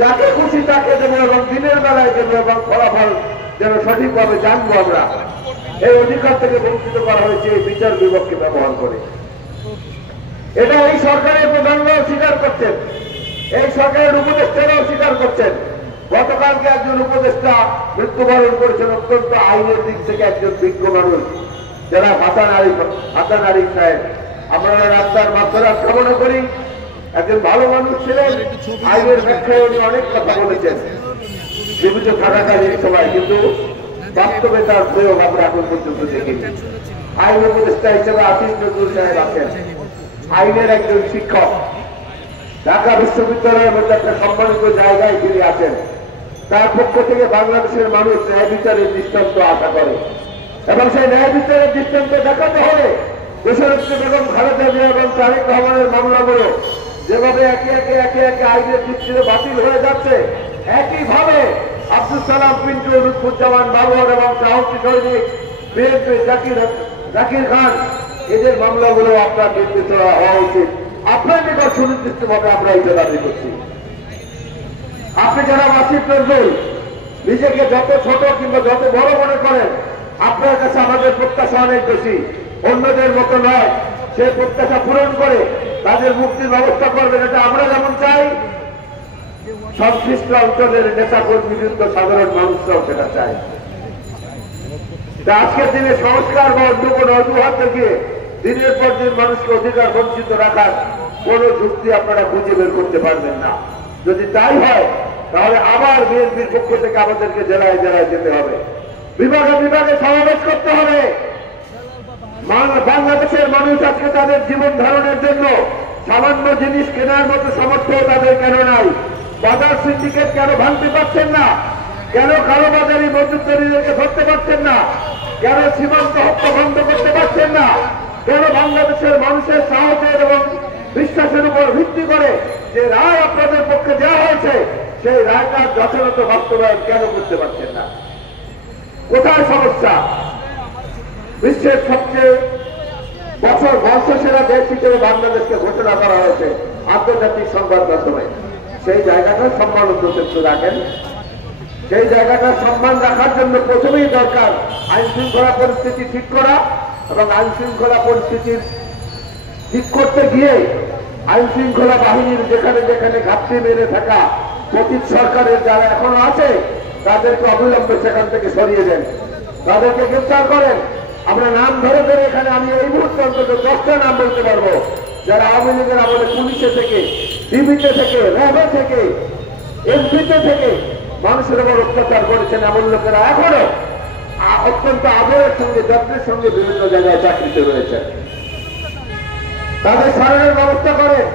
যাকে খুশি তাকে দেবো এবং দিনের বেলায় দেবো এবং ফলাফল যেন সঠিকভাবে জানবো আমরা, এই অধিকার থেকে বঞ্চিত করা হয়েছে এই বিচার বিভাগকে ব্যবহার করে। এটা এই সরকারের প্রধানরাও স্বীকার করছেন, এই সরকারের উপদেষ্টারাও স্বীকার করছেন। গতকালকে একজন উপদেষ্টা মৃত্যুবরণ করেছেন, অত্যন্ত আইনের দিক থেকে একজন বিজ্ঞ মানুষ, যারা হাসান আরিফ সাহেব। আমরা রাস্তার মাধ্যমে কামনা করি, একজন ভালো মানুষ ছিলেন, আইনের ব্যাখ্যায় উনি অনেক কথা বলেছেন জীবিত থাকাকালীন সময়, কিন্তু বাস্তবে তার প্রয়োগ আমরা এখন পর্যন্ত দেখিনি। আইন উপদেষ্টা হিসেবে আসিফ নজরুল সাহেব আছেন, আইনের একজন শিক্ষক, ঢাকা বিশ্ববিদ্যালয়ের মধ্যে একটা সম্মানিত জায়গায় তিনি আছেন। তার পক্ষ থেকে বাংলাদেশের মানুষ ন্যায় বিচারের দৃষ্টান্ত আশা করে এবং সেই ন্যায় বিচারের দৃষ্টান্ত দেখাতে হলে দেশনেত্রী বেগম খালেদা জিয়া এবং তারেক রহমানের মামলাগুলো যেভাবে একে একে আইনের দৃষ্টিতে বাতিল হয়ে যাচ্ছে, একইভাবে আব্দুল সালাম পিন্টু, লুৎফুজ্জামান বাবর এবং সাহসী সৈনিক বিএনপি জাকির খান, এদের মামলাগুলো আপনার নির্দেশনা হওয়া উচিত। আপনার নিকট সুনির্দিষ্টভাবে আমরা এটা দাবি করছি। আপনি যারা আসিফ নজরুল নিজেকে যত ছোট কিংবা যত বড় মনে করেন, আপনার কাছে আমাদের প্রত্যাশা অনেক বেশি, অন্যদের মতো নয়। সেই প্রত্যাশা পূরণ করে তাদের মুক্তির ব্যবস্থা করবেন, এটা আমরা যেমন চাই, সংশ্লিষ্ট অঞ্চলের নেতা কর্মীবৃন্দ সাধারণ মানুষরাও সেটা চায়। আজকের দিনে সংস্কার বা অন্য কোন অজুহাত দেখিয়ে দিনের পর দিন মানুষকে অধিকার বঞ্চিত রাখার কোন যুক্তি আপনারা খুঁজে বের করতে পারবেন না। যদি তাই হয় তাহলে আবার বিএনপির পক্ষ থেকে আমাদেরকে জেলায় জেলায় যেতে হবে, বিভাগে বিভাগে সমাবেশ করতে হবে। বাংলাদেশের মানুষ আজকে তাদের জীবন ধারণের জন্য সামান্য জিনিস কেনার মতো সামর্থ্য তাদের কেন নাই? বাজার সিন্ডিকেট কেন ভাঙতে পারছেন না? কেন কালোবাজারি মজুতদারীদেরকে ধরতে পারছেন না? কেন সীমান্ত হত্যা বন্ধ করতে পারছেন না? কেন বাংলাদেশের মানুষের সাহসের এবং বিশ্বাসের উপর ভিত্তি করে যে রায় আপনাদের পক্ষে দেওয়া হয়েছে, সেই রায়টার যথাযথ বাস্তবায়ন কেন করতে পারছেন না? কোথায় সমস্যা? বিশ্বের সবচেয়ে বর্ষসেরা দেশ হিসেবে বাংলাদেশকে ঘোষণা করা হয়েছে আন্তর্জাতিক সংবাদ মাধ্যমে। সেই জায়গাটার সম্মান অন্তত রাখেন। সেই জায়গাটার সম্মান রাখার জন্য প্রথমেই দরকার আইন শৃঙ্খলা পরিস্থিতি ঠিক করা, এবং আইন শৃঙ্খলা পরিস্থিতির ঠিক করতে গিয়ে আইন শৃঙ্খলা বাহিনীর যেখানে যেখানে ঘাটতি মেরে থাকা পতিত সরকারের যারা এখনো আছে তাদেরকে অবিলম্বে সেখান থেকে সরিয়ে দেন, তাদেরকে গ্রেফতার করেন। আমরা নাম ধরে ধরে এখানে আমি এই মুহূর্তে অন্তত 10টা নাম বলতে পারবো যারা আওয়ামী লীগের আমলে পুলিশে থেকে, ডিবিতে থেকে, র্যাবে থেকে, এমপিতে থেকে মানুষের উপর অত্যাচার করেছেন। এমন লোকেরা এখনো অত্যন্ত আদরের সঙ্গে, যত্নের সঙ্গে বিভিন্ন জায়গায় চাকরিতে রয়েছে। তাদের সরানোর ব্যবস্থা করেন।